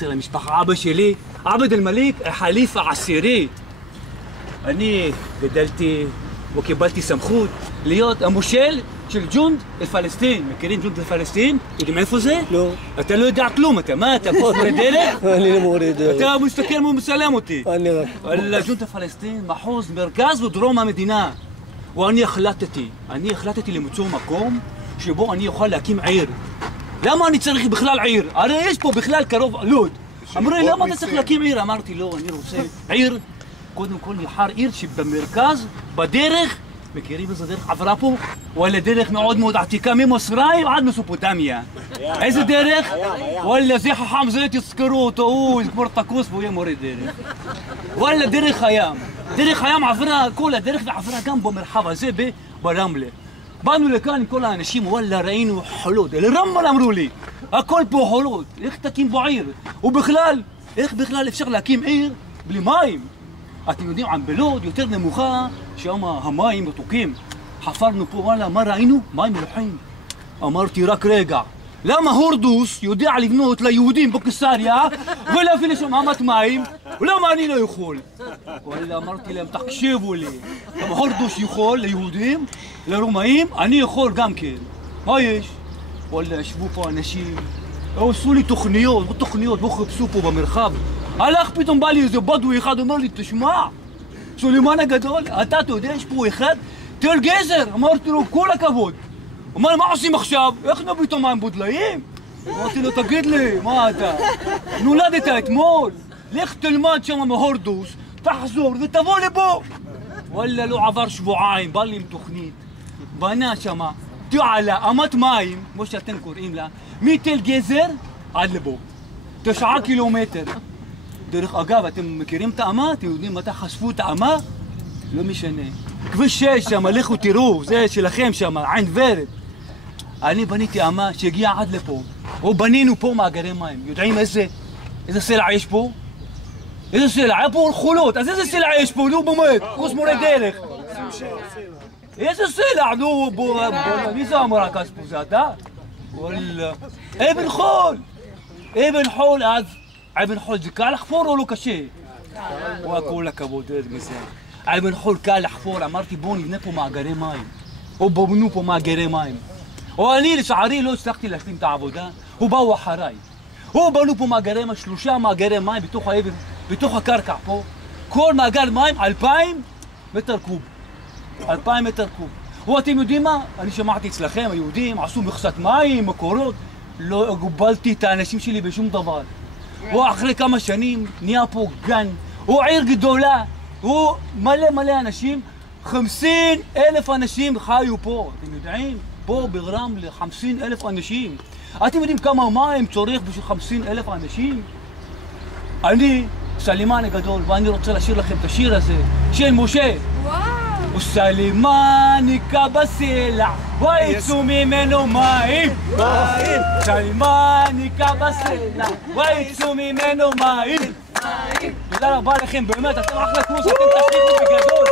אצל המשפחה, אבא שלי, עבד אל-מליק, החליף העשירי. אני גדלתי וקיבלתי סמכות להיות המושל של ג'ונד אל-פלסטין. מכירים ג'ונד אל-פלסטין? יודעים איפה זה? לא. אתה לא יודע כלום, אתה מה? אתה מורה דרך? אני לא מורה דרך. אתה מסתכל ומצלם אותי. אני רק... על ג'ונד אל-פלסטין, מחוז מרכז ודרום המדינה. ואני החלטתי למצוא מקום שבו אני אוכל להקים עיר. למה אני צריך בכלל עיר? הרי יש פה בכלל קרוב לוד. אמרו לי, למה אתה צריך להקים עיר? אמרתי, לא, אני רוצה עיר. קודם כל נבחר עיר שבמרכז, בדרך, מכירים איזה דרך עברה פה? וואלה, דרך מאוד מאוד עתיקה, ממוסריים עד מסופוטמיה. איזה דרך? וואלה, זה חכם, זה תזכרו אותו, הוא יגמור את הכוס והוא יהיה מורה דרך. וואלה, דרך הים. דרך הים עברה, כל הדרך ועברה גם במרחב הזה, ברמלה. באנו לכאן עם כל האנשים, וואלה, ראינו חולות. אל-רמל אמרו לי, הכל פה חולות, איך תקים פה עיר? ובכלל, איך בכלל אפשר להקים עיר בלי מים? אתם יודעים, בלוד יותר נמוכה, שם המים מתוקים. חפרנו פה, וואלה, מה ראינו? מים מלוחים. אמרתי, רק רגע, למה הורדוס יודע לבנות ליהודים בקיסריה ולהביא לשם אמת מים, ולמה אני לא יכול? וואלה, אמרתי להם, תקשיבו לי, למה הורדוס יכול ליהודים, לרומאים, אני יכול גם כן. מה יש? וואלה, ישבו פה אנשים, עשו לי תוכניות, בואו חיפשו פה במרחב. הלך פתאום, בא לי איזה בדואי אחד, אומר לי, תשמע, סולימאן הגדול, אתה יודע, יש פה אחד, תל גזר. אמרתי לו, כל הכבוד. אמר, מה עושים עכשיו? איך נביא את המים בודליים? אמרתי לו, תגיד לי, מה אתה? נולדת אתמול, לך תלמד שם מהורדוס, תחזור ותבוא לפה. וואלה, לא עבר שבועיים, בא לי עם תוכנית, בנה שמה, תעלה, אמת מים, כמו שאתם קוראים לה, מתל גזר עד לפה. 9 קילומטר. דרך אגב, אתם מכירים את האמה? אתם יודעים מתי חשפו את האמה? לא משנה. כביש 6 שם, לכו תראו, זה שלכם שם, עין ורד. אני בניתי אמה שהגיעה עד לפה. או בנינו פה מאגרי מים. יודעים איזה סלע יש פה? איזה סלע? היה פה חולות, אז איזה סלע יש פה? נו באמת, קורס מורה דרך. איזה סלע? נו, מי זה המרכז פה? זה אתה? וואלה. אבן חול! אבן חול אז. אבן חול זה קל לחפור או לא קשה? וואי, כל הכבוד, איזה מזה. אבן חול קל לחפור, אמרתי בואו נבנה פה מאגרי מים. או בנו פה מאגרי מים. או אני לצערי לא הצלחתי להשלים את העבודה, ובאו אחריי. או בנו פה מאגרי מים, 3 מאגרי מים בתוך האבן, בתוך הקרקע פה. כל מאגר מים 2,000 מטר קוב. 2,000 מטר קוב. ואתם יודעים מה? אני שמעתי אצלכם, היהודים עשו מכסת מים, מקורות. לא גובלתי את האנשים שלי בשום דבר. ואחרי כמה שנים נהיה פה גן, הוא עיר גדולה, הוא מלא אנשים, 50,000 אנשים חיו פה, אתם יודעים? פה ברמלה 50,000 אנשים. אתם יודעים כמה מים צריך בשביל 50,000 אנשים? אני סלימאן הגדול, ואני רוצה לשיר לכם את השיר הזה של משה. וסלימאן היכה בסלע ויצאו ממנו מים. סלימאן היכה בסלע ויצאו ממנו מים. תודה רבה לכם, באמת, אתם אחלה קורס, אתם תצליחו בגדול.